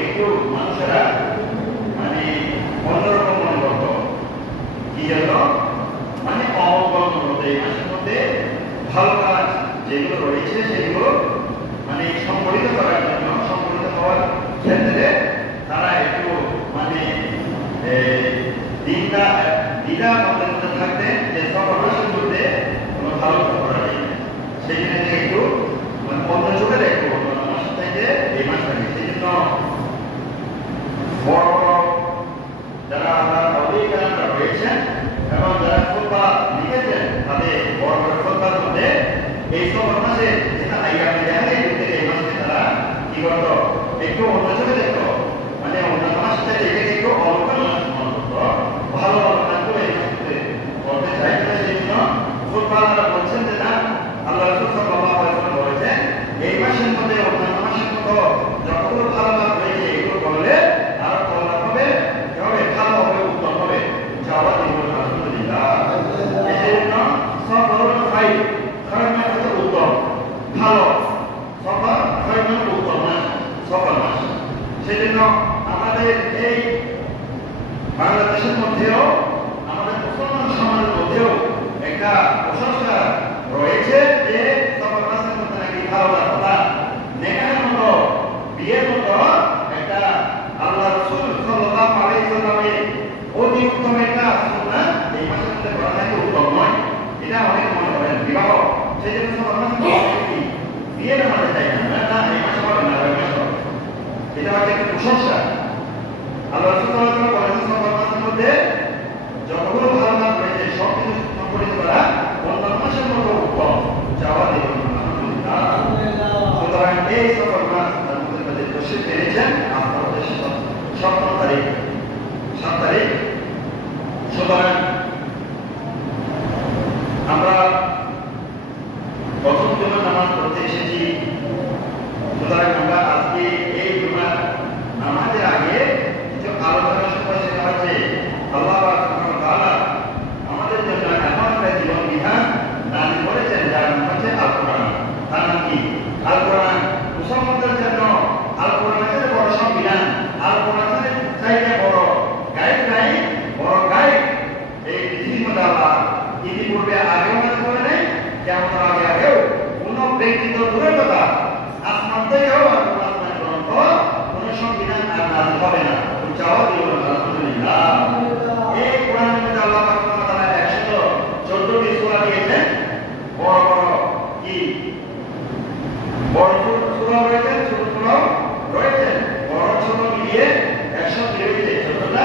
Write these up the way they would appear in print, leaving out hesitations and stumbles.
একটু মানুষেরা মানে অন্যরকম মনে করতো দিনটা দ্বিধা আমাদের মধ্যে থাকতে যে সফর মাসের মধ্যে কোনো ভালো করা যায় সেই জন্য একটু অন্য যুগের একটু অন্য মাস থেকে এই মাস থাকে সেই জন্য বড় বড় যারা অভিজ্ঞতা রয়েছেন এবং যারা খুতবা লিখেছেন তাদের বড় বড় খুতবার মধ্যে এই সফর মাসে যেটা আইয়ামে দেখা যায় এই মাসে তারা কি করতো একটু অন্য যুগে দেখতো মানে অন্য মাস থেকে একটু অলঙ্কার মনে করতো ভালো অলঙ্কার করে এই মাসে করতে চাইছে সেই জন্য খুতবারা বলছেন যে না আল্লাহ রাসূল সাল্লাল্লাহু আলাইহি ওয়াসাল্লাম বলেছেন এই মাসের মধ্যে অন্যান্য মাসের মতো যতগুলো ভালো কাজ রয়েছে এগুলো করলে আরো কল্যাণ হবে ভালো হবে উত্তম হবে যাওয়া জীবন আলহামদুলিল্লাহ এই জন্য সফর খাই খারাপ না হচ্ছে উত্তম ভালো সফর খাই না উত্তম না সফর মাস সেই জন্য আমাদের এই বাংলাদেশের মধ্যেও আমাদের মুসলমান সমাজের মধ্যেও একটা প্রশংসা রয়েছে যে সফর মাসের মধ্যে নাকি ভালো কথা নেকার মতো বিয়ের মতো একটা আল্লাহ রাসূল সাল্লাল্লাহু আলাইহি ওয়াসাল্লামের অতি উত্তম একটা সুন্নাত এই মাসের মধ্যে করা নাকি উত্তম নয় এটা অনেক মনে করেন বিবাহ সেই জন্য সফর মাস কি বিয়ের আমাদের চাই না না এই মাসে হবে না ওই মাসে হবে এটা হচ্ছে একটা প্রশংসা আল্লাহ রাসূল সাল্লাল্লাহু আলাইহি ওয়াসাল্লাম বলেছেন সফর মাসের মধ্যে যতগুলো ভালো কাজ রয়েছে সব কিছু সম্পর্কিত করা অন্য মাসের মতো উত্তম যাওয়া দেব সুতরাং এই সফর মাস আমাদের মধ্যে বসে পেরেছেন আপনার হচ্ছে 7 তারিখ 7 তারিখ সুতরাং আমরা প্রথম জুমার নামাজ পড়তে এসেছি সুতরাং আমরা আজকে এই জুমার নামাজের আগে কিছু আলোচনা সময় সেটা হচ্ছে আল্লাহ সুবহানাহু ওয়া তাআলা আমাদের জন্য এমন একটা জীবন বিধান নাযিল করেছেন যার নাম হচ্ছে আল কোরআন তার নাম কি আল কোরআন মুসলমানদের জন্য আল কোরআনের বড় সংবিধান আল কোরআনের চাইতে বড় গাইডলাইন বড় গাইড এই পৃথিবীর মধ্যে আল্লাহ ইতিপূর্বে আগেও নাযিল করে নেই কেমন আগেও কোনো ব্যক্তিগত দূরের কথা আসমান থেকেও আর কোরআনের গ্রন্থ কোনো সংবিধান আর নাযিল হবে না যাওয়া দিও আলহামদুলিল্লাহ এই কোরআনের মধ্যে আল্লাহ পাক সুবহানাহু ওয়া তাআলা 114টি সূরা দিয়েছেন বড় বড় কি বড় সূরা রয়েছে ছোট সূরা রয়েছে বড় ছোট মিলিয়ে 123টা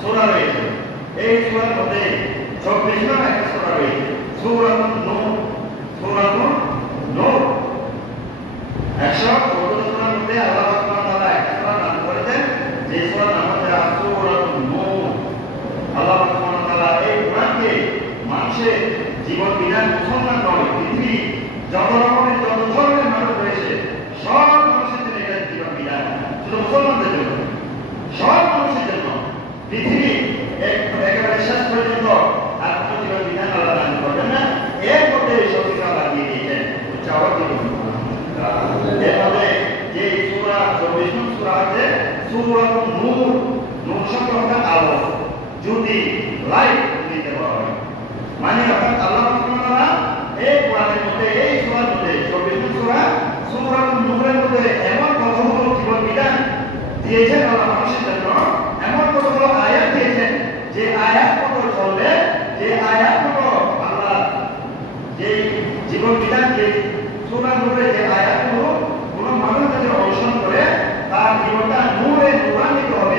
সূরা রয়েছে এই সূরার মধ্যে 24 নং একটা সূরা রয়েছে সূরাতুন নূর সূরাতুন নূর 114 সূরার মধ্যে আল্লাহ পাক সুবহানাহু ওয়া তাআলা একটা সূরা নাম করেছেন যে সূরার নাম হচ্ছে সূরাতুন নূর আল্লাহ পাক সুবহানাহু ওয়া তাআলা এই কোরআনকে মানুষের জীবন বিধান মুসলমান নয় পৃথিবী যত রকমের যত ধরনের মানুষ রয়েছে সব মানুষের জন্য এটা জীবন বিধান শুধু মুসলমানদের জন্য সব মানুষের জন্য পৃথিবী একেবারে শেষ পর্যন্ত আর কোনো জীবন বিধান আল্লাহ দান করবেন না এর মধ্যে সব কিছু আল্লাহ দিয়ে দিয়েছেন চাওয়া জীবন এর মধ্যে যে সূরা 24 নং সূরা আছে সূরাতুন নূর নূর শব্দ হচ্ছে আলো জ্যোতি লাইট দিতে বলা হয় মানে অর্থাৎ আল্লাহ সুবহানাহু ওয়া তাআলা এই কোরআনের মধ্যে এই সূরার মধ্যে 24 নং সূরা সূরাতুন নূরের মধ্যে এমন কতগুলো জীবন বিধান দিয়েছেন আল্লাহ মানুষের জন্য এমন কতগুলো আয়াত দিয়েছেন যে আয়াত মতো চললে যে আয়াত মতো আল্লাহ যে জীবন বিধান যে সূরা নূরে যে আয়াতগুলো কোনো মানুষ যদি অনুসরণ করে তার জীবনটা নূরে নূরান্বিত হবে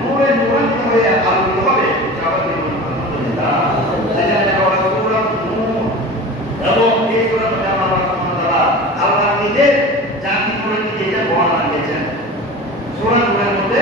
নূরে নূরান্বিত হয়ে আলোকিত হবে আলহামদুলিল্লাহ এবং এই সূরার মধ্যে আল্লাহ সুবহানাহু ওয়া তাআলা আল্লাহ নিজে জাতি করে নিজে এটা বর্ণনা দিয়েছেন সূরা নূরের মধ্যে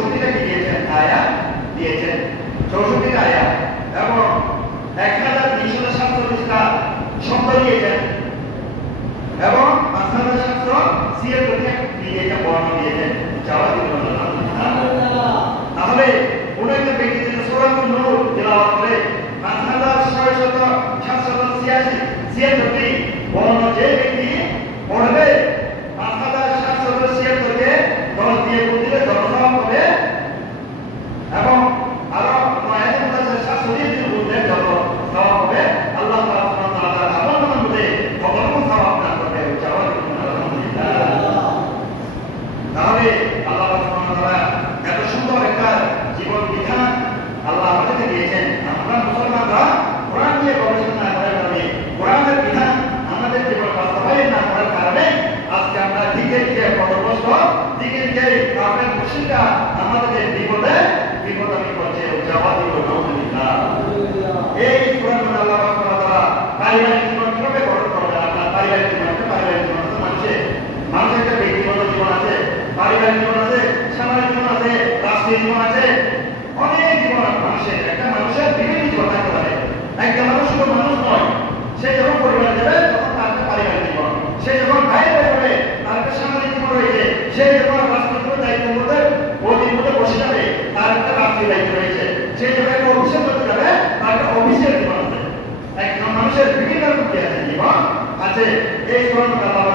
64টা কি দিয়েছেন? আয়াত দিয়েছেন, 64টা আয়াত এবং 1247টা শব্দ দিয়েছেন এবং 5776টা দিয়েছেন, বর্ণ দিয়েছেন। তাহলে কোন একটা ব্যক্তি যদি সূরাতুন নূর তেলাওয়াত করে 5786 বর্ণ যে ব্যক্তি পড়বে 5776কে 10 দিয়ে গুণ দিলে যত সওয়াব হবে এবং আরো 9700 দিয়ে গুণ দিলে যত সওয়াব হবে আল্লাহ তাআলা আমল মধ্যে কতটুকু সওয়াব দান করবে। আলহামদুলিল্লাহ। তাহলে আল্লাহ সুবহানাহু ওয়া তাআলা এত সুন্দর একটা জীবন বিধান আল্লাহ আমাদেরকে দিয়েছেন। আমরা মুসলমানরা কোরআন নিয়ে গবেষণা করার কারণে, কোরআনের বিধান আমাদের জীবনে বাস্তবায়ন না করার কারণে আজকে আমরা দিকে দিকে পথভ্রষ্ট, দিকে দিকে কাফের মুশরিকরা আমাদের বিপদামি করছে। আলহামদুলিল্লাহ। এই কোরআন আল্লাহ সুবহানাহু ওয়া তাআলা পারিবারিক জীবন কিভাবে গঠন করবে? আপনার পারিবারিক জীবন মানুষের একটা ব্যক্তিগত জীবন আছে, পারিবারিক জীবন আছে, সামাজিক জীবন আছে, রাষ্ট্রীয় জীবন আছে, অনেক জীবন মানুষের। একটা মানুষের বিভিন্ন জীবন থাকতে পারে। একটা মানুষ শুধু মানুষ নয়, সে যখন পরিবার দেবে তখন তার একটা পারিবারিক জীবন, সে যখন বাইরে বেরোবে তার একটা সামাজিক জীবন রয়েছে, সে যখন রাষ্ট্রীয় দায়িত্বের মধ্যে ওদের মধ্যে বসে যাবে তার একটা রাষ্ট্রীয় দায়িত্ব রয়েছে, সে যখন একটা অফিসের মধ্যে যাবে তার একটা অফিসের জীবন আছে। একটা মানুষের বিভিন্ন রকম জীবন আছে। এই জীবন আল্লাহ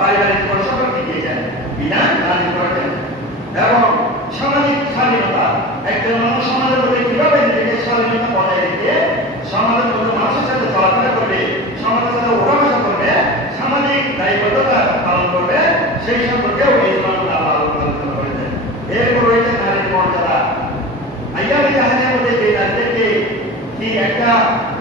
পারিবারিক জীবন সম্পর্কে দিয়েছেন, বিধান নাজিল করেছেন। এবং সামাজিক স্বাধীনতা, একজন মানুষ সমাজের মধ্যে কিভাবে নিজেকে স্বাধীনতা বজায় রেখে সমাজের মধ্যে মানুষের সাথে চলাফেরা করবে, সমাজের সাথে ওঠাবসা করবে, সামাজিক দায়বদ্ধতা পালন করবে, সেই সম্পর্কেও এই জীবনটা আল্লাহ আলোচনা করেছেন। এরপর রয়েছে নারীর মর্যাদা। আইয়ামে জাহানের মধ্যে যে নারীদেরকে কি একটা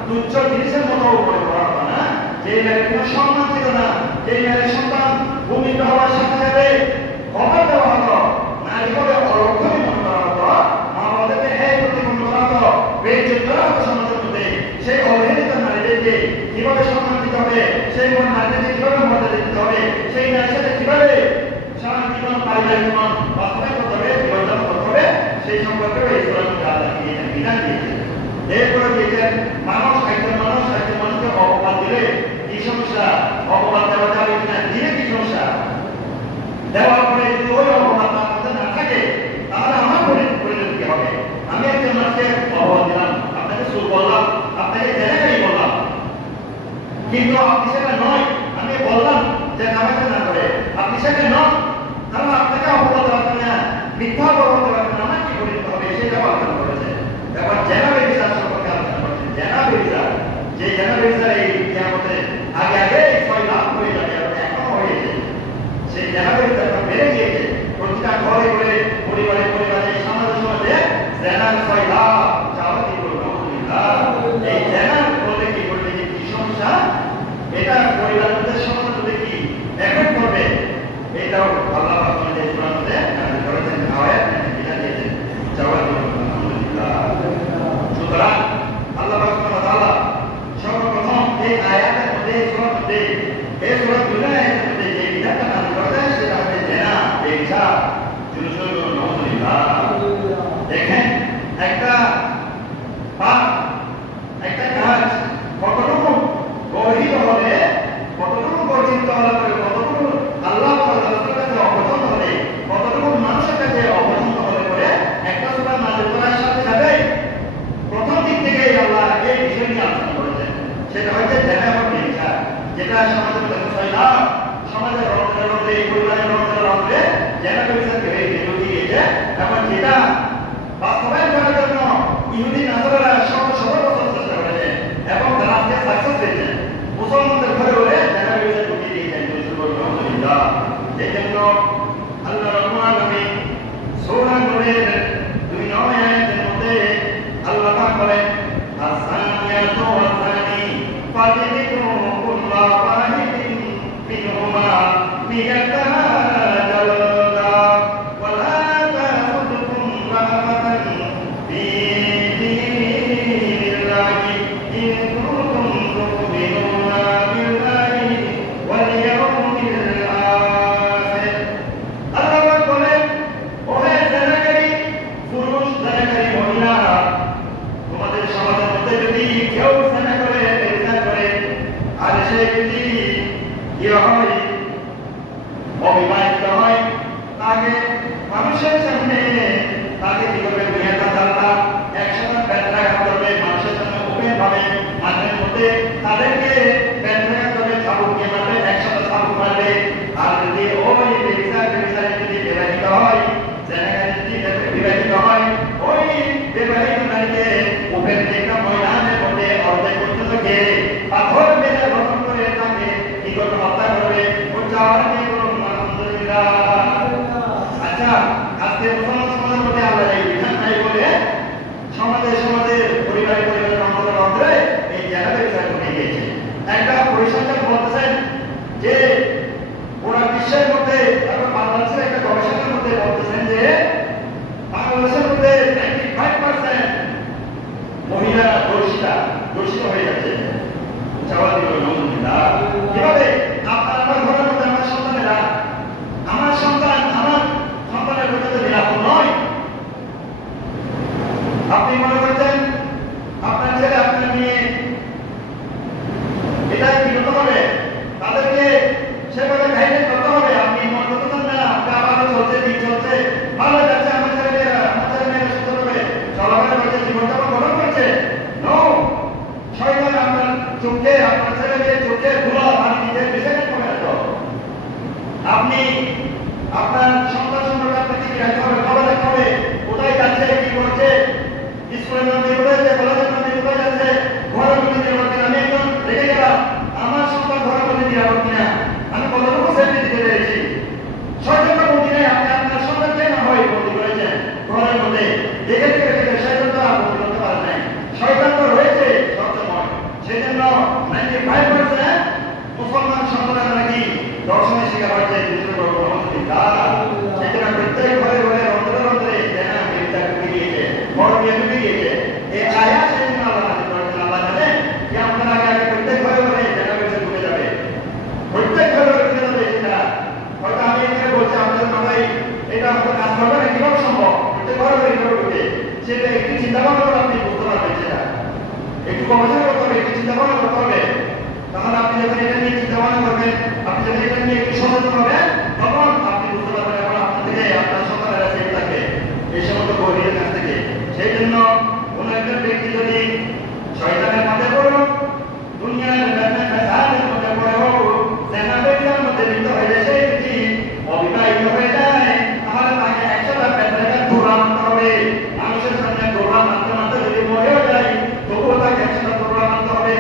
তুচ্ছ জিনিসের মতো মনে করা হয় না, যে নারীর কোনো সম্মান ছিল না, যে নারীর সন্তান ভূমিষ্ঠ হওয়ার সাথে সাথে খবর দেওয়া হতো, নারী হবে অলক্ষণী মনে করা হতো, মা বাবাদেরকে হ্যাঁ প্রতিপন্ন করা হতো, বেঁচে করা হতো সমাজের মধ্যে। সেই অবহেলিত নারীদেরকে কিভাবে সম্মান দিতে হবে, সেই নারীদেরকে কিভাবে মর্যাদা দিতে হবে, সেই নারীর সাথে কিভাবে সামাজিক জীবন, পারিবারিক জীবন বাস্তবায়ন করতে হবে, জীবনযাপন করতে হবে, সেই সম্পর্কে এই সূরা আল্লাহ দিয়েছেন, বিধান দিয়েছেন। এরপরে দিয়েছেন একজন মানুষকে অপবাদ দিলে কি সমস্যা, অপবাদ দেওয়া যাবে কিনা, দিলে কি সমস্যা, দেওয়ার পরে যদি ওই অপবাদ আপনাদের না থাকে তাহলে আমার পরিণতি কি হবে? আমি একজন মানুষকে অপবাদ দিলাম, আপনাকে সুর বললাম, আপনাকে জেনাকারি বললাম, কিন্তু আপনি সেটা নয়, আমি বললাম যে নামাজে না করে, আপনি সেটা নয়, তাহলে আপনাকে অপবাদ দেওয়া যাবে না, মিথ্যা অপবাদ দেওয়া যাবে না, আমার কি পরিণতি হবে সেটাও আলোচনা করেছে। এবার জেনাবে বিচার সম্পর্কে আলোচনা করছেন। জেনাবে বিচার, যে জেনাবে বিচার এই কিয়ামতে আগে 6 লাখ হয়ে যাবে, এখনো হয়েছে। সেই জেনাবে বিচারটা বেড়ে গিয়েছে, প্রতিটা ঘরে ঘরে, পরিবারে সমাজে জেনার 6 লাখ যাওয়া কি করবে? এই জেনার বলতে কি করবে, কি সমস্যা, এটা পরিবারের মধ্যে সমাজের মধ্যে কি এফেক্ট করবে, এটাও আল্লাহ আপনাদের কোরআনে করেছেন, আয়াত এটা দিয়েছেন। সুতরাং আল্লাহ সুবহানাহু ওয়া তাআলা সর্বপ্রথম এই আয়াতের মধ্যে, এই সূরা দুনিয়ার মধ্যে যে বিধানটা নাযিল করেছেন সেটা হচ্ছে জেনা, ব্যভিচার। দেখেন একটা পাপ, একটা কাজ কতটুকু গর্হিত হলে, কতটুকু গর্হিত হলে পরে, কতটুকু আল্লাহ রাসূলের কাছে অপছন্দ হলে, কতটুকু মানুষের কাছে অপছন্দ হলে পরে একটা সূরা নাযিল করার সাথে সাথে প্রথম দিক থেকে আল্লাহ এই বিষয় নিয়ে আলোচনা করেছেন। সেটা হচ্ছে জেনা এবং ব্যভিচার, যেটা সমাজের মধ্যে সমাজের রমজানের মধ্যে, পরিবারের রমজানের মধ্যে জেনা ব্যভিচারকে বেরো দিয়েছে। এবং যেটা বাস্তবায়ন করার জন্য ইহুদি নাসারারা শত বছর চেষ্টা করেছে এবং তারা আজকে সাকসেস পেয়েছে। মুসলমানদের ঘরে ঘরে জেনা ব্যভিচার ঢুকিয়ে দিয়েছেন। আলহামদুলিল্লাহ। এই জন্য আল্লাহ রাব্বুল আলামিন সূরা নূরের 2 নম্বর আয়াতের মধ্যে আল্লাহ পাক বলেন, আস-সানিয়াতু ওয়াস-সানি ফাজলিদু কুল্লা ওয়াহিদিন মিনহুমা মিআতা জালদা ওয়া লা তাখুযুকুম রাফাতান ফি দীনিল্লাহি ইন কুনতুম তু'মিনুনা বিল্লাহি ওয়াল ইয়াউমিল আখির। আল্লাহ বলেন, ওহে জানাকারী অবিবাহিত হয় তাকে মানুষের সামনে তাকে কি করবে ২০০০ একসাথে ব্যবসা করবে মানুষের সামনে ওপেন ভাবে মাঠের মধ্যে তাদেরকে ব্যবসা করবে চাবুককে মারবে একসাথে চাবুক মারবে আর যদি ওই ব্যবসায়ী যদি বিবাহিত হয় বিবাহিত হয় ওই বিবাহিত নারীকে ওপেন থেকে ময়দানের মধ্যে অর্ধেক পর্যন্ত গিয়ে পাথর মেরে গ্রহণ করে তাকে কি করবে হত্যা করবে আচ্ছা আজকে মুসলমান সমাজের মধ্যে আমরা এই বিধান নাই বলে সমাজের পরিবারের অন্তরে এই জায়গাটা বিচার করে গিয়েছে একটা পরিসংখ্যান বলতেছেন যে ওরা বিশ্বের মধ্যে বাংলাদেশের একটা গবেষণার মধ্যে বলতেছেন যে বাংলাদেশের মধ্যে 95% মহিলা দর্শিত হয়ে যাচ্ছে কিভাবে আপনার ঘরের মধ্যে আমার সন্তানেরা আমার সন্তানের পর্যন্ত নিরাপদ নয়। আপনি মনে করছেন আপনার ছেলে আপনার মেয়ে এটা বিরত হবে তাদেরকে সেভাবে গাইডেন্স করতে হবে। আপনি মনে করতেছেন না আপনার আবারও চলছে দিন চলছে ভালো যাচ্ছে আমার ছেলে মেয়েরা সুন্দরভাবে চলাফেরা করছে জীবনযাপন গ্রহণ করছে। শয়তান আপনার চোখে আপনার ছেলে মেয়ের চোখে ধুলো পানি দিতে বিষয়টা করে রাখো। আপনি আপনার সন্তান সম্পর্কে আপনাকে কি রাখতে হবে খবর রাখতে হবে কোথায় যাচ্ছে কি করছে স্কুলের নাম দিয়ে কোথায় যাচ্ছে কলেজের নাম দিয়ে কোথায় যাচ্ছে ঘরের মধ্যে নিরাপদ কিনা আমি একদম রেখে গেলাম আমার সন্তান ঘরের মধ্যে নিরাপদ কিনা আমি কতটুকু সেফটি দিতে পেরেছি। শয়তানটা বলছি নাই আপনি আপনার সন্তানকে না হয় বন্দি করেছেন ঘরের মধ্যে দেখে দেখে শয়তান তো আর বন্দি করতে পারেন নাই। শয়তান তো রয়েছে সবসময় সেজন্য 95% মুসলমান সন্তানরা নাকি দর্শনের শিকার হয়েছে সেখানে প্রত্যেক ঘরে ঘরে অন্তরে ঢুকে গিয়েছে বড় ঢুকে গিয়েছে এই আয়াত সেদিন আল্লাহ জানে যে আপনার আগে প্রত্যেক ঘরে ঘরে জানাবেশে ঢুকে যাবে প্রত্যেক ঘরে ঢুকে যাবে। সেটা হয়তো আমি এখানে বলছি আমাদের মাথায় এটা আমাদের কাজ করবে না কিভাবে সম্ভব প্রত্যেক ঘরে ঘরে কিভাবে ঢুকে সেটা একটু চিন্তা ভাবনা করে আপনি বুঝতে পারবেন। সেটা একটু গবেষণা করতে হবে একটু চিন্তা ভাবনা করতে হবে। তাহলে আপনি যখন এটা নিয়ে চিন্তা ভাবনা করবেন আপনি যখন এটা নিয়ে একটু সচেতন হবেন তখন আপনি বুঝতে পারবেন এখন আপনার থেকে আপনার সন্তানেরা সেফ থাকবে এই সমস্ত গভীরের কাছ থেকে। সেই জন্য কোন একজন ব্যক্তি যদি শয়তানের মধ্যে পড়ো দুনিয়ার মধ্যে পড়ে হোক জানাবের মধ্যে লিপ্ত হয়ে যায় সে যদি অবিবাহিত হয়ে যায় তাহলে তাকে 100টা পেট্রোলকে দৌড়া মারতে হবে। মানুষের সামনে দৌড়া মারতে মারতে যদি মরেও যায় তবুও তাকে 100টা দৌড়া মারতে হবে।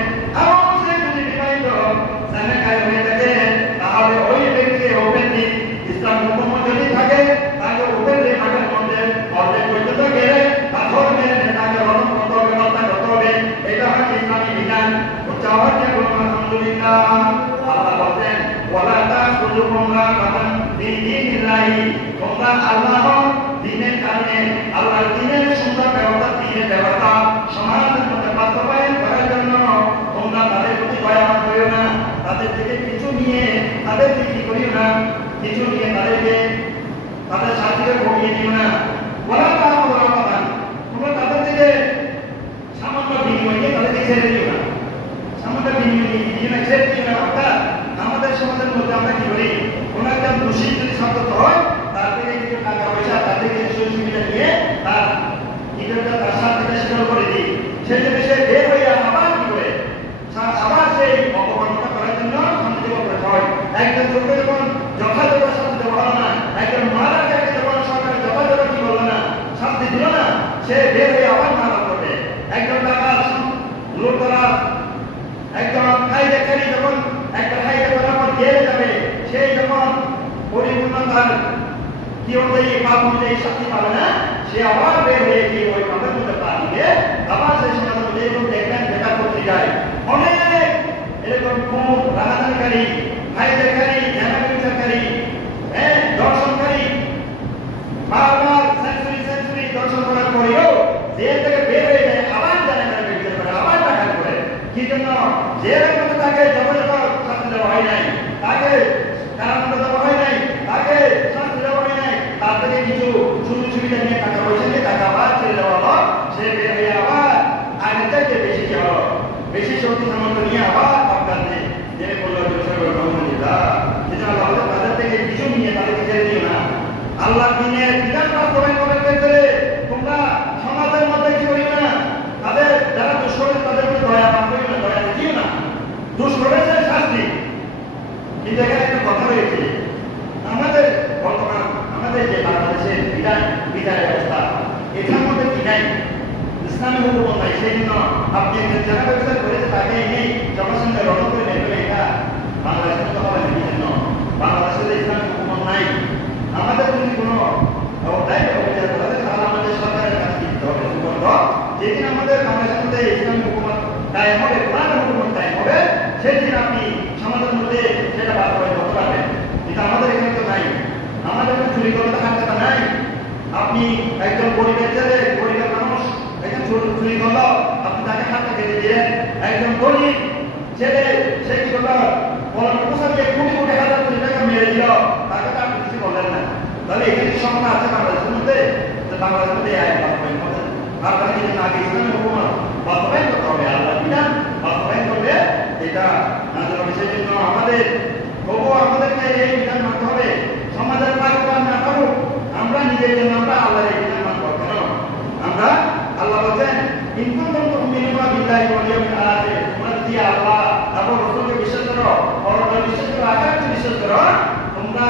তাহলে ওই ব্যক্তি ওপেনলি ইসলাম হুকুম যদি থাকে তাকে ওপেনলি মাঠের মধ্যে অর্ধেক পর্যন্ত গেলে পাথর মেরে তাকে রণ করতে হবে হত্যা করতে হবে। এটা হচ্ছে ইসলামী বিধান। আলহামদুলিল্লাহ আল্লাহ বলছেন ওয়ালা তাখুযুকুম রাকাতান বিদীনিল্লাহি তোমরা আল্লাহ দ্বীনের কারণে আল্লাহর দ্বীনের সুন্দর ব্যবস্থা দ্বীনের ব্যবস্থা সমাজের মধ্যে বাস্তবায়ন করার জন্য তোমরা তাদের প্রতি দয়াবান করিও না তাদের থেকে কিছু নিয়ে তাদেরকে কি করিও না কিছু নিয়ে তাদেরকে তাদের সাথীকে ভোগিয়ে দিও না। বলা তোমরা তাদের থেকে সামান্য বিনিময়ে তাদেরকে ছেড়ে দিও না সামান্য বিনিময়ে ছেড়ে দিও না। অর্থাৎ আমাদের সমাজের মধ্যে আমরা কি করি কোন একটা দোষী যদি সাব্যস্ত হয় তার থেকে কিছু টাকা পয়সা তার থেকে সুযোগ সুবিধা নিয়ে তার নিজেরটা তার সাথে স্বীকার করে দিই সেই জন্য সে বের হয়ে আবার কি করে আবার সেই অপকর্মটা করার জন্য শান্তি করতে হয়। একজন চোখে যখন যথাযথ শাস্তি দেওয়া হলো না একজন মারাকে যখন সরকার যথাযথ কি বললো না শাস্তি দিল না সে বের হয়ে আবার মারা করবে। একজন টাকা লুট করা একজন খাইতে যখন একটা খাইতে করার পর জেলে যাবে সেই যখন পরিপূর্ণ তার কি অনুযায়ী পাপ অনুযায়ী শাস্তি পাবে না সে আবার বের হয়ে গিয়ে ওই পাপের মধ্যে পা দিবে আবার সেই সমাজের মধ্যে এরকম দেখবেন বেকার পত্রিকায় অনেক এরকম খুব রাহাজানিকারী খাইতেকারী জ্ঞানাবিচারকারী দর্শনকারী বারবার সেঞ্চুরি দর্শন করার পরেও জেল থেকে বের হয়ে যায় আবার জানাকারী বিচার করে আবার টাকা করে কি জন্য জেলের মধ্যে তাকে যথাযথ শাস্তি দেওয়া হয় নাই তাকে কারাদণ্ড দেওয়া হয় নাই তাকে শাস্তি দেওয়া হয় নাই তার থেকে কিছু সুযোগ সুবিধা নিয়ে টাকা পয়সা নিয়ে টাকা আবার ছেড়ে দেওয়া হলো সে বের হয়ে আবার আগের থেকে বেশি কি হলো বেশি শক্তি সামর্থ্য নিয়ে আবার আপনার জেলে করলো তাদের থেকে কিছু আল্লাহ দিনের বিধান বাস্তবায়ন করার ক্ষেত্রে তোমরা সমাজের মধ্যে কি করি না, তাদের যারা দোষ করে তাদের উপরে দয়া পান করি না, দয়া দেখিও না, দোষ করেছে শাস্তি। কিন্তু এখানে একটা কথা রয়েছে, আমাদের বর্তমান আমাদের যে বাংলাদেশের বিচার ব্যবস্থা এটার মধ্যে কি নাই, ইসলামী হুকুম নাই। সেই জন্য আপনি যারা ব্যবসা করেছে তাকে এই সবার সঙ্গে রণ করে বের করে এটা বাংলাদেশের মতো হবে না। জন্য বাংলাদেশের ইসলামী হুকুম নাই। আমাদের যদি কোনো অভিযোগ করা তাহলে আমাদের সরকারের কাছে দিতে হবে সুগন্ধ। যেদিন আমাদের বাংলাদেশের মধ্যে ইসলামী হুকুমত কায়েম হবে, কোরআনের হুকুমত কায়েম হবে, সেদিন আপনি সমাজের মধ্যে সেটা বাস্তবায়ন করতে পারবেন। কিন্তু আমাদের এখানে তো নাই। আমাদের চুরি করতে হাত কথা নাই। আপনি একজন গরিবের ছেলে, গরিবের মানুষ একজন চুরি করলো, আপনি তাকে হাতটা কেটে দিলেন। একজন গরিব ছেলে সে কি করলো, পোশাক দিয়ে কোটি কোটি হাজার কোটি টাকা মেরে দিল, তাকে তো আপনি কিছু বললেন না। তাহলে এখানে সম্ভাবনা আছে বাংলাদেশের মধ্যে, বাংলাদেশের মধ্যে আইন বাস্তবায়ন করবেন। আপনারা কিন্তু আগে ইসলামের হুকুমত বাস্তবায়ন করতে হবে, আল্লাহ বিধান বাস্তবায়ন করবে এটা নাজিল হবে। সেই জন্য আমাদের আমাদেরকে এই বিধান মানতে হবে। সমাজের পাকুক আর না পাকুক, আমরা নিজের জন্য আমরা আল্লাহর এই বিধান মানব। কেন আমরা আল্লাহ বলছেন তোমরা যদি আল্লাহ এবং রাসূলকে বিশ্বাস করো, পরকালে বিশ্বাস করো, আখিরাতে বিশ্বাস করো, তোমরা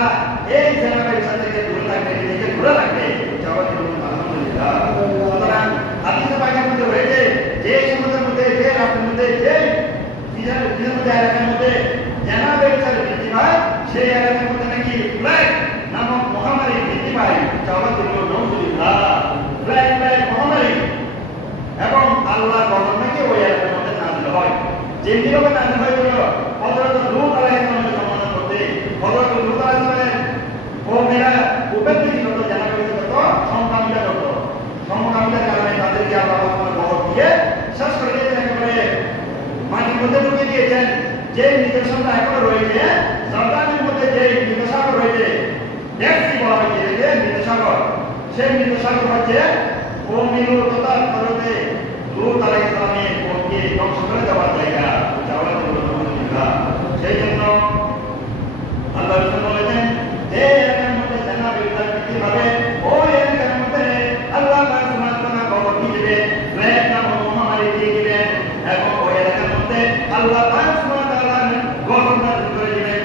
এই জায়গাটার সাথে দূরে থাকবে, নিজেকে দূরে রাখবে। জবাব দিন আলহামদুলিল্লাহ। সুতরাং হাদিসে পাকের মধ্যে রয়েছে যে সমাজের মধ্যে, যে রাষ্ট্রের মধ্যে, যে এলাকার মধ্যে জানাবে বিচার বৃদ্ধি পায়, সেই এলাকার মধ্যে নাকি প্লেগ নামক মহামারী বৃদ্ধি পায়। জবাব দিন আলহামদুলিল্লাহ। প্লেগ মহামারী এবং আল্লাহ গজব নাকি ওই এলাকার মধ্যে নাযিল হয়। যেমনি ভাবে নাযিল হয়েছিল হযরত লূত আলাইহিস সালামের জমানার মধ্যে, হযরত লূত আলাইহিস সালামের কওমেরা উপেক্ষিত যত জানা গেছে তত সমকামীদের কারণে তাদেরকে আল্লাহ গজব দিয়ে শেষ করে দিয়েছেন, একেবারে মাটির মধ্যে ঢুকে দিয়েছেন। যে নিদর্শনটা এখনো রয়েছে, জর্দানের মধ্যে যে নিদর্শন রয়েছে, ডেড বলা হয়েছে, যে নিদর্শন, সেই নিদর্শন হচ্ছে তথা ভারতে লূত আলাইহিস সালামের কওমকে ধ্বংস করে দেওয়ার জায়গা। সেই জন্য আল্লাহ রাসূল বলেছেন যে এলাকার মধ্যে জানাবে বিচার বৃদ্ধি পাবে, ওই এলাকার মধ্যে আল্লাহ সুবহানাহু ওয়া তাআলা গজব দিয়ে দিবে, প্লেগ নামক মহামারী দিয়ে দিবেন, এবং ওই এলাকার মধ্যে আল্লাহ সুবহানাহু ওয়া তাআলা গজব নাযিল করে দিবেন।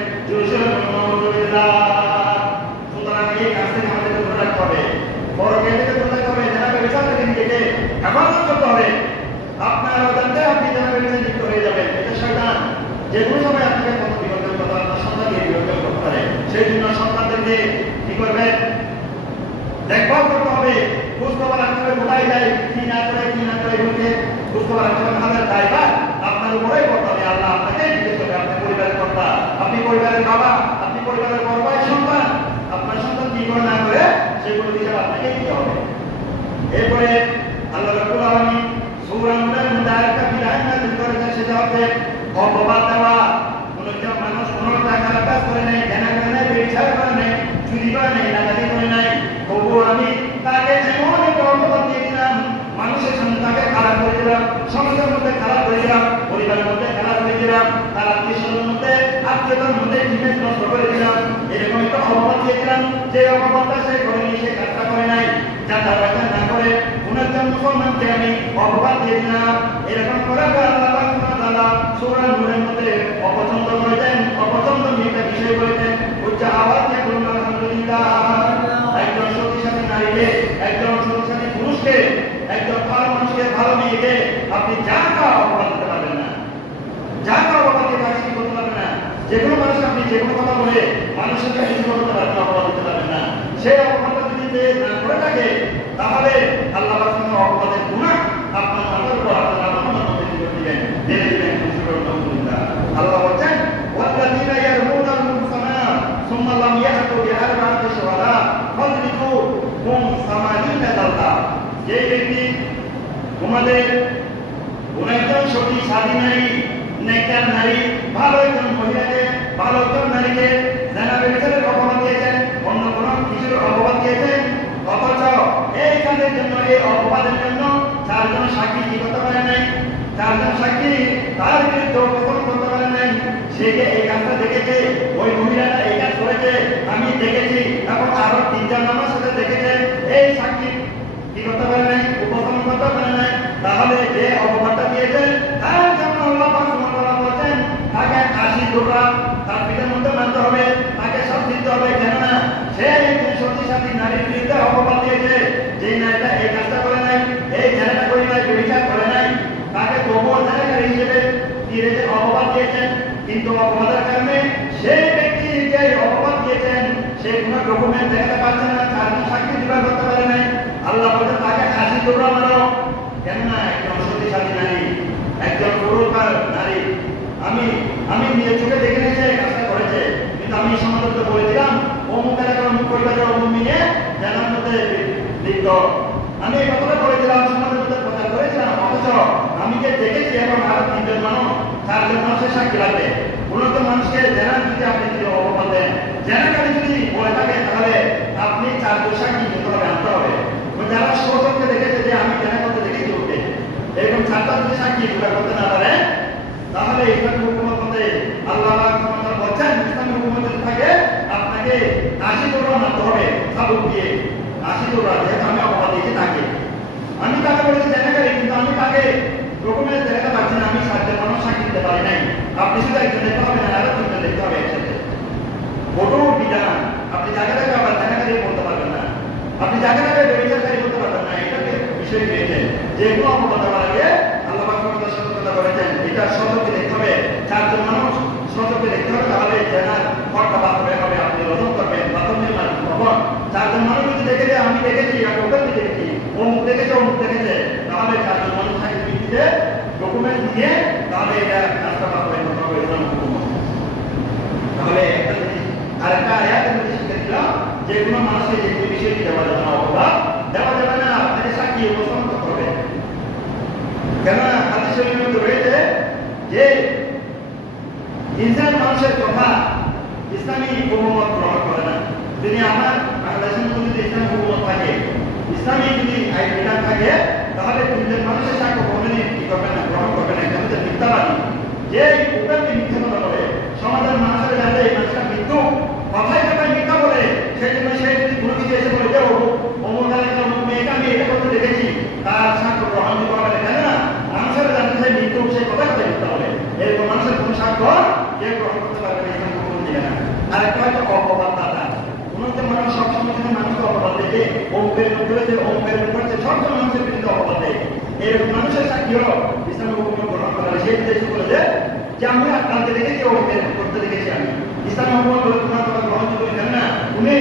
আলহামদুলিল্লাহ। সুতরাং এই কাজ থেকে আমাদেরকে দূরে রাখতে হবে, পরকে থেকে দূরে রাখতে হবে, জানাবে বিচার থেকে নিজেকে হেফাজত করতে হবে। আপনার অজান্তে আপনি জানাবে বিচার লিপ্ত হয়ে যাবেন। এটা শয়তান যে কোনো সময় আপনাকে কত বিপদের কথা আপনার সন্তানকে বিপদ করতে পারে। সেই জন্য সন্তানদেরকে কি করবেন, দেখভাল করতে হবে, খোঁজ খবর রাখতে হবে, কোথায় যায়, কি না করে এগুলোকে খোঁজ খবর রাখতে হবে। আমাদের দায়ভার আপনার উপরেই করতে হবে। আল্লাহ আপনাকে জিজ্ঞেস করবে, আপনি পরিবারের কর্তা, আপনি পরিবারের বাবা, আপনি পরিবারের বড় ভাই সন্তান, আপনার সন্তান কি করে না করে সেগুলো হিসাব আপনাকে দিতে হবে। এরপরে আল্লাহ রাব্বুল আলামিন সূরা নূরের মধ্যে আরেকটা বিধান নাযিল করেছেন, সেটা হচ্ছে অপবাদ দেওয়া। কোনো মানুষ কোনো খারাপ কাজ করে নাই, জানা করে নাই, ব্যভিচার করে নাই, চুরি করে নাই, ডাকাতি করে নাই, তবুও আমি তাকে এমন একটা অপবাদ দিয়ে দিলাম, মানুষের সামনে তাকে খারাপ করে দিলাম, সমাজের মধ্যে খারাপ করে দিলাম, পরিবারের মধ্যে খারাপ করে দিলাম, তার আত্মীয়তার মধ্যে ইমেজ নষ্ট করে দিলাম, এরকম একটা অপবাদ দিয়ে দিলাম। যে অপবাদটা সে করেনি, সে কাজটা করে নাই, যাতা বাতা না করে কোন একজন মুসলমানকে আমি অপবাদ দিয়ে দিলাম, এরকম করে আল্লাহ সুবহানাহু ওয়া তাআলা সূরা নূরের মধ্যে অপছন্দ করেছেন, অপছন্দ নিয়ে একটা বিষয় বলেছেন, উচ্চ আওয়াজ দিয়ে বলুন আলহামদুলিল্লাহ। একজন শক্তিশালী নারীকে, একজন শক্তিশালী পুরুষকে, একজন ভালো মানুষকে, ভালো মেয়েকে আপনি যা তা অপবাদ দিতে পারবেন না, যা তা অপবাদ দিয়ে কাজটি করতে পারবেন না। যে কোনো মানুষ আপনি যে কোনো কথা বলে মানুষের কাছে করতে পারবেন, অপবাদ দিতে পারবেন না। সেই অপবাদটা যদি না করে থাকে তাহলে আল্লাহ অপবাদের গুনাহ আপনার নামের উপর আপনার নামের মধ্যে দিবেন, ঢেলে দিবেন। আল্লাহ বলছেন ওয়াল্লাযীনা ইয়ারমুনাল মুহসানাত সুম্মা লাম ইয়াতু বিআরবা'তি শুহাদা ফাজলিদুহুম 80 জালদা। যে ব্যক্তি তোমাদের কোন একজন সতী সাধী নারী, নেককার নারী, ভালো একজন মহিলাকে, ভালো একজন নারীকে জানা ব্যভিচারের অপবাদ দিয়েছেন, অন্য কোনো কিছুর অপবাদ দিয়েছেন, অথচ এই কাজের জন্য, এই অপবাদের জন্য চারজন সাক্ষী কি করতে পারে নাই, চারজন সাক্ষী তার বিরুদ্ধে উপস্থাপন করতে পারে নাই। সে যে এই কাজটা দেখেছে, ওই মহিলাটা এই কাজ করেছে, আমি দেখেছি, এবং আরো 3 জন সাথী নারীর বিরুদ্ধে অপবাদ দিয়েছে, যে নারীটা এই কাজটা করে নাই, এই ছেলেটা করে নাই, ব্যভিচার করে নাই, তাকে তবুও ছেলেকারী হিসেবে অপবাদ দিয়েছেন। কিন্তু অপবাদের কারণে সেই ব্যক্তি যে অপবাদ দিয়েছেন সে কোনো ডকুমেন্ট দেখাতে পারছে না, চারজন সাক্ষী জোগাড় করতে পারে নাই। আল্লাহ বলতে তাকে ফাঁসি দৌড়া মারো। কেননা একজন শক্তিশালী নারী, একজন পুরুষকার নারী, আমি নিজের চোখে দেখে নিয়েছে কাজটা করেছে, কিন্তু আমি সমাজকে বলেছিলাম অমুক এলাকার অমুক পরিবারের অমুক মেয়ে জানার মধ্যে লিপ্ত, আমি এই কথাটা বলেছিলাম, সমাজের মধ্যে প্রচার করেছিলাম। অথচ আমি যে দেখেছি এখন আরো 3 জন মানুষ, 4 জন মানুষের সাক্ষী লাগবে। উন্নত মানুষকে জানার যদি আপনি যদি অপমান দেন, জানাকারী যদি বলে থাকে, তাহলে আপনি 4 জন সাক্ষী নিতে হবে, আনতে হবে। যারা সৌজনকে দেখেছে যে আমি জানা করতে দেখেছি ওকে, এরকম 4টা যদি সাক্ষী জোগাড় করতে না পারে, তাহলে ইসলামী হুকুমত মতে আল্লাহ বলছেন ইসলামী হুকুমত যদি থাকে আপনাকে 80 দৌড়া মারতে হবে, সাবুক দিয়ে 80 দৌড়া, যেহেতু আমি অপবাদ দিয়েছি তাকে। আমি তাকে বলেছি জানাকারী, কিন্তু আমি তাকে ডকুমেন্ট দেখাতে পারছি না, আমি 7 জন মানুষ সাক্ষী দিতে পারি নাই। আপনি শুধু একজন দেখতে হবে না, আরো 3 জন দেখতে হবে একসাথে। কঠোর বিধান, আপনি জায়গা থেকে আবার জানাকারী বলতে পারবেন না, আপনি জায়গা থেকে ব্যবচারকারী বলতে পারবেন না। এটাকে বিষয় রয়েছে যে কোনো অপবাদ দেওয়ার আগে আল্লাহ সতর্কতা করেছেন, এটা সতর্কে দেখতে হবে। 4 জন মানুষ সতর্কে দেখতে হবে, তাহলে জানার ফলটা বাস্তবে হবে। আপনি রোধন করবেন বাস্তবের মাধ্যমে খবর 4 জন মানুষ যদি দেখে যে আমি দেখেছি, আমি ওখানে দেখেছি, অমুক দেখেছে অমুক দেখেছে, তাহলে 4 জন মানুষ থাকে ভিত্তিতে ডকুমেন্ট দিয়ে, তাহলে এটা কাজটা বাস্তবায়ন করতে হবে ইসলাম হুকুমত। তাহলে একটা জিনিস, আরেকটা আয়াতের মধ্যে শিখে দিলাম যে কোনো মানুষকে যে বিষয়টি দেওয়া যাবে না, অপবাদ দেওয়া যাবে না, আপনাকে সাক্ষী উপস্থাপন করতে হবে। কেননা হাদিস শরীফের মধ্যে রয়েছে যে ইনসান মানুষের কথা ইসলামী হুকুমত গ্রহণ করে না। যদি আমার বাংলাদেশের মধ্যে যদি ইসলামী হুকুমত থাকে, ইসলামী যদি আইন বিধান থাকে, তাহলে 3 জন মানুষের সাক্ষ্য কোনোদিনই কি করবে না, গ্রহণ করবে না। এটা হচ্ছে মিথ্যাবাদী, যে উপরকে মিথ্যা কথা বলে, সমাজের মানুষের জানলে এই মানুষটা মৃত্যু কথায় কথায় মিথ্যা বলে, সেই জন্য সে যদি কোনো কিছু এসে বলে যে অমুক এলাকার অমুক মেয়েকে আমি এটা করতে দেখেছি, তার সাক্ষ্য গ্রহণ দিতে হবে না। কেন না মানুষের জানতে চাই মৃত্যু, সেই কথায় কথায় মিথ্যা বলে, এরকম মানুষের কোনো সাক্ষ্য কেউ গ্রহণ করতে পারবে না, এখানে কোনো দিবে না। আরেকটা হয়তো অপবাদ দাতা, কোনো যে মানুষ সবসময় যদি মানুষকে অপবাদ দেয়, অমুকের করেছে অমুকের করেছে, সবসময় মানুষের বিরুদ্ধে অপবাদ দেয়, এরকম মানুষের সাক্ষী হলো ইসলামী হুকুমত গ্রহণ করা। সেই উদ্দেশ্য করে যে আমি আপনাকে দেখেছি অমুকের করতে দেখেছি, আমি ইসলামী হুকুমত বলে তোমার কথা গ্রহণযোগ্য কেন না, তুমি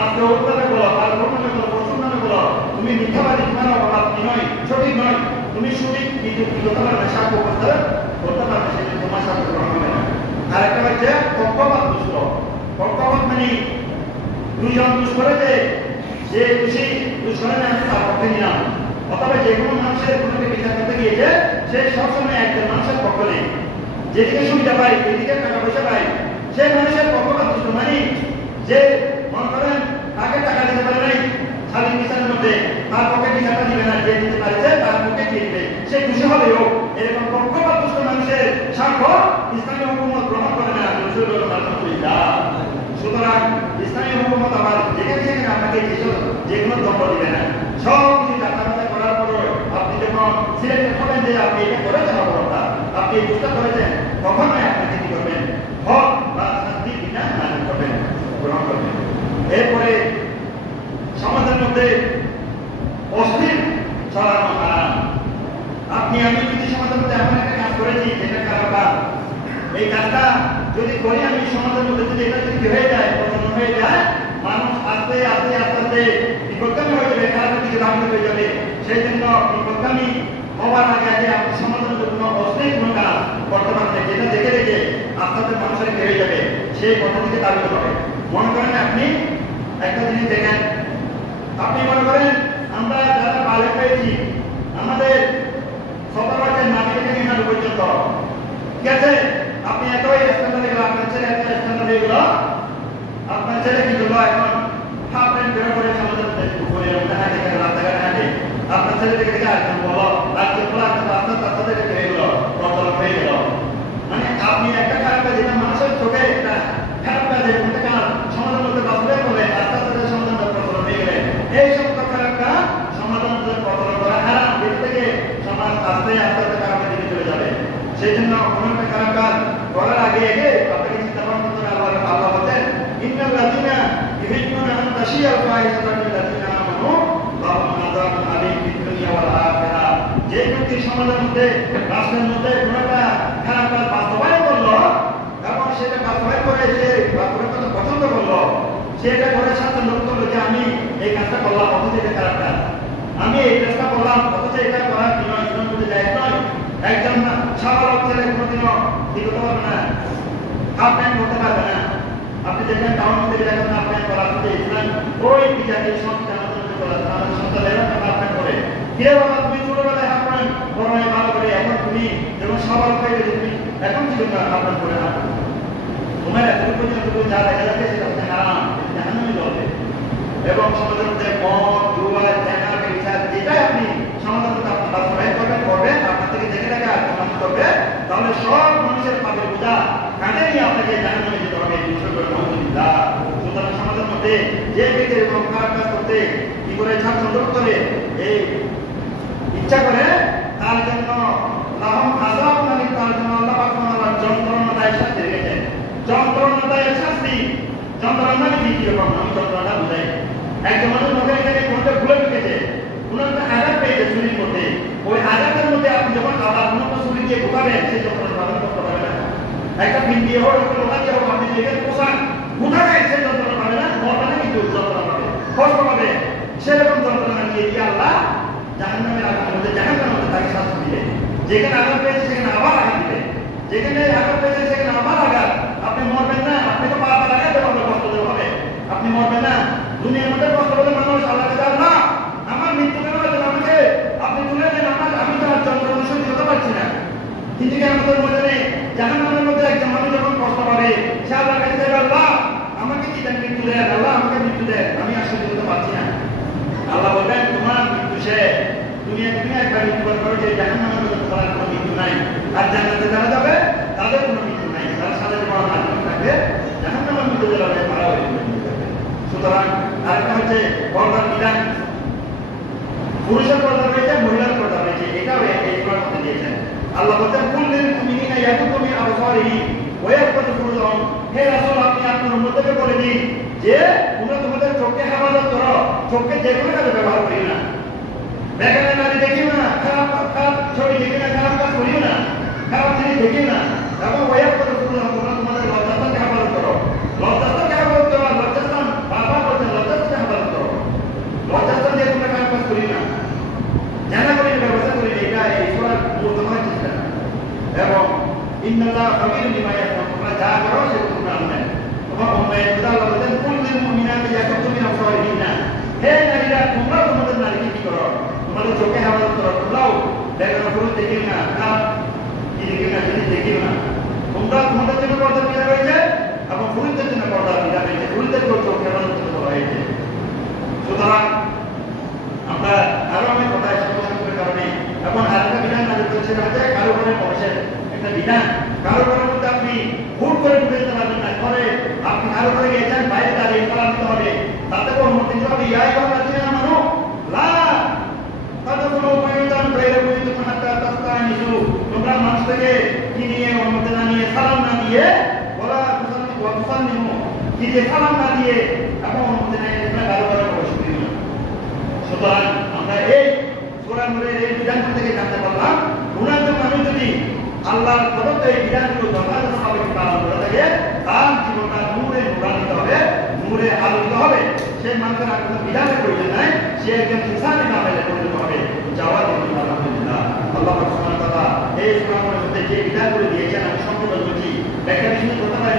আজকে ওর নামে বলো, আর ওর নামে বলো, পশুর নামে বলো, তুমি মিথ্যাবাদী, তোমার অপবাদ কি নয়, সঠিক নয়, তুমি সঠিক কিছু কি করতে পারবে, সাক্ষ্য করতে পারবে, সেটা তোমার সাক্ষ্য গ্রহণ হবে না। আরেকটা হচ্ছে পক্ষপাত দুষ্ট। পক্ষপাত মানে 2 জন দুষ করেছে, যে খুশি দুষ করে না আমি তার পক্ষে নিলাম, অথবা যে কোনো মানুষের কোনোকে বিচার করতে গিয়েছে সে সবসময় একজন মানুষের পক্ষ নেই, যেদিকে সুবিধা পাই, যেদিকে টাকা পয়সা পাই, সেই মানুষের পক্ষপাত দুষ্ট মানে যে মনে করেন তাকে টাকা দিতে পারে নাই স্বাধীন বিচারের মধ্যে, তার পক্ষে বিচারটা দিবে না, যে দিতে পারছে তার পক্ষে দিয়ে দিবে, সে খুশি হবে হোক। এরকম পক্ষপাত দুষ্ট মানুষের সাক্ষ্য ইসলামী হুকুমত গ্রহণ করে না। সুতরাং ইসলামী হুকুমত আবার যেখানে সেখানে আপনাকে যে কোনো দণ্ড দিবে না। সব কিছু যাতায়াত করার পরে আপনি যখন সিলেক্ট করবেন যে আপনি এটা করেছেন অপরাধ, আপনি এই দুষ্টা করেছেন, তখনই আপনাকে কি করবেন, হক বা শাস্তি বিনা নাজিল করবেন, গ্রহণ করবেন। এরপরে সমাজের মধ্যে অশ্লীল ছড়ানো হারাম। আপনি আমি যদি সমাজের মধ্যে এমন একটা কাজ করেছি যেটা খারাপ কাজ, এই কাজটা যদি করি আমি সমাজের মধ্যে যদি এটা যদি হয়ে যায়, প্রচলন হয়ে যায়, মানুষ আস্তে আস্তে আস্তে আস্তে বিপদগামী হয়ে যাবে, খারাপ দিকে ধাবিত হয়ে যাবে। সেই জন্য বিপদগামী হওয়ার আগে আগে আপনি সমাজের মধ্যে কোনো অশ্লীল কোনো কাজ করতে পারবেন, যেটা দেখে দেখে আস্তে আস্তে মানুষের কি হয়ে যাবে, সেই কথা দিকে ধাবিত হবে। মনে করেন আপনি একটা জিনিস দেখেন, আপনি মনে করেন আমরা যারা বালেক পেয়েছি, আমাদের 17 বছর নামি থেকে নিহার পর্যন্ত ঠিক আছে, আপনি এতই স্ট্যান্ডার্ড হয়ে গেল, আপনার ছেলে এত স্ট্যান্ডার্ড হয়ে গেল, আপনার ছেলে কি করলো, এখন হাফ প্যান্ট বেরো করে সমাজের মধ্যে হাঁটে, রাস্তাঘাটে হাঁটে, আপনার ছেলে থেকে দেখে একজন বলো রাজ্যের বলো একটা রাস্তা রাস্তা থেকে হয়ে গেল, প্রচলন হয়ে গেল। মানে আপনি একটা খারাপ কাজ, যেটা মানুষের চোখে একটা খারাপ কাজ, একটা কাজ সমাজের মধ্যে বাস্তবায়ন করে আস্তে আস্তে সমাজের মধ্যে প্রচলন হয়ে গেলে, এই সমস্ত খারাপ কাজ সমাজের মধ্যে প্রচলন করা হারাম। এর থেকে সমাজ আস্তে আস্তে আস্তে খারাপের দিকে চলে যাবে। সেই জন্য কোনো একটা খারাপ কাজ করার আগে আগে আপনাকে চিন্তা ভাবনা করতে হবে। আল্লাহ বলেন ইন্নাল লাযিনা ইউহিব্বুনা আন তাশিয়াল ফাহিশাতা লিল্লাযিনা আমানু লাহুম আযাবুন আলীম ফিদ দুনিয়া ওয়াল আখিরাহ। যে ব্যক্তি সমাজের মধ্যে রাষ্ট্রের মধ্যে কোনো একটা খারাপ কাজ বাস্তবায়ন করলো এবং সেটা বাস্তবায়ন করে সে বাস্তবায়ন করতে পছন্দ করলো, সেটা করে স্বাচ্ছন্দ্য করলো যে আমি এই কাজটা করলাম অথচ এটা খারাপ কাজ, আমি এই কাজটা করলাম অথচ এটা করা কি নয়, ইসলাম বলতে যায় নয়। একজন সাধারণ ছেলে কোনোদিনও কি করতে পারবে না, হাফ প্যান্ট করতে পারবে না। আপনি দেখবেন টাউন মধ্যে দেখেন হাফ প্যান্ট করা হচ্ছে, ইসলাম ওই বিজাতির সংখ্যা আমাদের সন্তানেরা হাফ প্যান্ট করে। কে বাবা তুমি ছোটবেলায় হাফ প্যান্ট বড় হয়ে ভালো করে, এখন তুমি যখন সবার হয়ে গেছে তুমি এখন কি জন্য হাফ প্যান্ট করে না? তোমার এতটুকু পর্যন্ত যা দেখা যাচ্ছে সেটা হচ্ছে হারাম, জাহান্নামে জ্বলবে। এবং সমাজের মধ্যে মদ, জুয়া, জেনা, ব্যভিচার যেটাই আপনি সমাজের মধ্যে আপনি বাস্তবায়ন করবেন, আপনার থেকে দেখে দেখে আক্রমণ করবে, তাহলে সব মানুষের পাপের বোঝা কাঁধে নিয়ে আপনাকে জাহান্নামে যেতে হবে। আলহামদুলিল্লাহ। সুতরাং সমাজের মধ্যে যে ব্যক্তি এরকম খারাপ কাজ করতে কি করে স্বাচ্ছন্দ্য করে এই ইচ্ছা করে, তার জন্য লাহুম আযাবুন আলীম, তার জন্য আল্লাহ পাক সুবহানাহু যন্ত্রণাদায়ক শাস্তি রেখেছেন। যন্ত্রণাদায়ক শাস্তি, যন্ত্রণা মানে কি রকম আমি যন্ত্রণাটা বুঝাই। একজন মানুষ নখের এখানে কোনটা ভুলে ঢুকেছে, কোনো একটা আঘাত পেয়েছে ছুরির মধ্যে, ওই আঘাতের মধ্যে আপনি যখন আবার কোনো ছুরি দিয়ে ঢুকাবেন সেই যন্ত্রণা পালন করতে পারবে না। একটা পিন দিয়ে হোক, একটা লোহা দিয়ে হোক, আপনি যেখানে পোশাক ঢুকাবেন সেই যন্ত্রণা পাবে না, মরবে না, কিন্তু যন্ত্রণা পাবে, কষ্ট পাবে। সেরকম যন্ত্রণা নিয়ে দিয়ে আল্লাহ জাহান্নামের আগুনের মধ্যে, জাহান্নামের মধ্যে তাকে শাস্তি দিবে। যেখানে আঘাত পেয়েছে সেখানে আবার আঘাত দিবে, যেখানে আঘাত পেয়েছে সেখানে আবার আঘাত। আপনি মরবেন না, আপনাকে বারবার আঘাত দেওয়া হবে, কষ্ট দেওয়া হবে, আপনি মরবেন না। দুনিয়ার মধ্যে কষ্ট বলে মানুষ আল্লাহকে দাও না, আমার মৃত্যু কেন হয়েছে, আমাকে আপনি তুলে নেন, আমি তো আর যন্ত্রণা সহ্য করতে পারছি না। কিন্তু আমাদের মধ্যে জাহান্নামের মধ্যে একজন মানুষ যখন কষ্ট পাবে, সে আল্লাহর কাছে চাইবে, আল্লাহ আমাকে কি দেন, মৃত্যু দেন, আল্লাহ আমাকে মৃত্যু দেন, আমি আর সহ্য করতে পারছি না। আল্লাহ বলবেন তোমার মৃত্যু শেষ, তুমি একবার মৃত্যুবরণ করো, যে জাহান্নামের মধ্যে তোমার কোনো মৃত্যু নাই। আর জান্নাতে যারা যাবে তাদের কোনো মৃত্যু নাই, তারা সাথে তোমার আজীবন থাকবে, জাহান্নামের মধ্যে যারা মারা হয়ে যাবে। সুতরাং আরেকটা হচ্ছে পর্দার বিধান, পুরুষের পর্দা রয়েছে, মহিলার পর্দা রয়েছে, এটাও এই সূরার মধ্যে দিয়েছেন। আল্লাহ বলছেন কুল্লিল মুমিনিনা ইয়াগুদ্দু মিন আবসারিহিম ওয়া ইয়াহফাযু ফুরুজাহুম। হে রাসূল, আপনি আপনার উম্মতকে বলে দিন যে তোমরা তোমাদের চোখকে হেফাজত করো, চোখকে যে কোনো কাজে ব্যবহার করিও না, বেগানা নারী দেখিও না, খারাপ ছবি দেখিও না, খারাপ কাজ করিও না, খারাপ জিনিস দেখিও না। এবং ওয়া ইয়াহফাযু ফুরুজাহুম, তোমরা তোমাদের লজ্জাস্থানকে হেফাজত করো। লজ্জাস্থানকে হেফাজত করো, লজ্জাস্থান বারবার বলছেন লজ্জাস্থানকে হেফাজত করো, লজ্জাস্থান দিয়ে তোমরা খারাপ কাজ করিও না, জানা করে ব্যবস্থা করি। এটা এই সূরার মূল কথা হচ্ছে। এবং ইন্নাল্লাহা খাবীরুম বিমা ইয়াফআলুন, তোমরা যা করো সেটা তোমরা জানেন। তোমার উম্মে আল্লাহ বলেন কুল্লিল মুমিনাতি ইয়াগুদ্দু মিন আবসারিহিন্না, হে নারীরা তোমরা তোমাদের নারীকে কি করো, তোমাদের চোখে হেফাজত করো, তোমরাও বেগানা পুরুষ দেখিও না, খারাপ কি দেখিও না, জিনিস দেখিও না। তোমরা তোমাদের জন্য পর্দার বিধান রয়েছে এবং পুরুষদের জন্য পর্দার বিধান রয়েছে, পুরুষদেরকেও চোখে হেফাজত করতে বলা হয়েছে। সুতরাং আমরা আরো অনেক কথা সংশোধনের কারণে এবং আরেকটা বিধান নাজিল করেছে, সেটা কারো ঘরে প্রবেশের একটা বিধান। কারো ঘরের মধ্যে আপনি হুট করে ঢুকে যেতে পারবেন না, ঘরে আপনি কারো ঘরে গেছেন, বাইরে দাঁড়িয়ে পালা দিতে হবে, তাতে অনুমতি দিতে হবে। ইয়া আইয়ুহাল্লাযীনা আমানু লা তাদখুলু বায়তান গায়রা বুয়ুতিকুম হাত্তা তাস্তানিসু, তোমরা মানুষ থেকে কি নিয়ে অনুমতি না নিয়ে, সালাম না দিয়ে, ওয়ালা তুসাল্লিমু কি যে সালাম না দিয়ে এবং অনুমতি না নিয়ে তোমরা কারো ঘরে প্রবেশ করিও না। সুতরাং আমরা এই সূরা নূরের এই বিধান থেকে জানতে পারলাম, গুনাহ মানুষ যদি আল্লাহর প্রদত্ত এই বিধানগুলো যথাযথভাবে পালন করে থাকে, তার জীবনটা নূরে নূরান্বিত হবে, নূরে আলোকিত হবে। সেই মানুষের আর কোনো বিধানের প্রয়োজন নাই, সে একজন ইনসানের নামে পরিণত হবে। যাওয়ার জন্য আলহামদুলিল্লাহ আল্লাহ সুবহানাহু ওয়া তাআলা এই সূরার মধ্যে যে বিধানগুলো দিয়েছেন আমি সম্পূর্ণ বুঝি, একটা জিনিস করতে পারি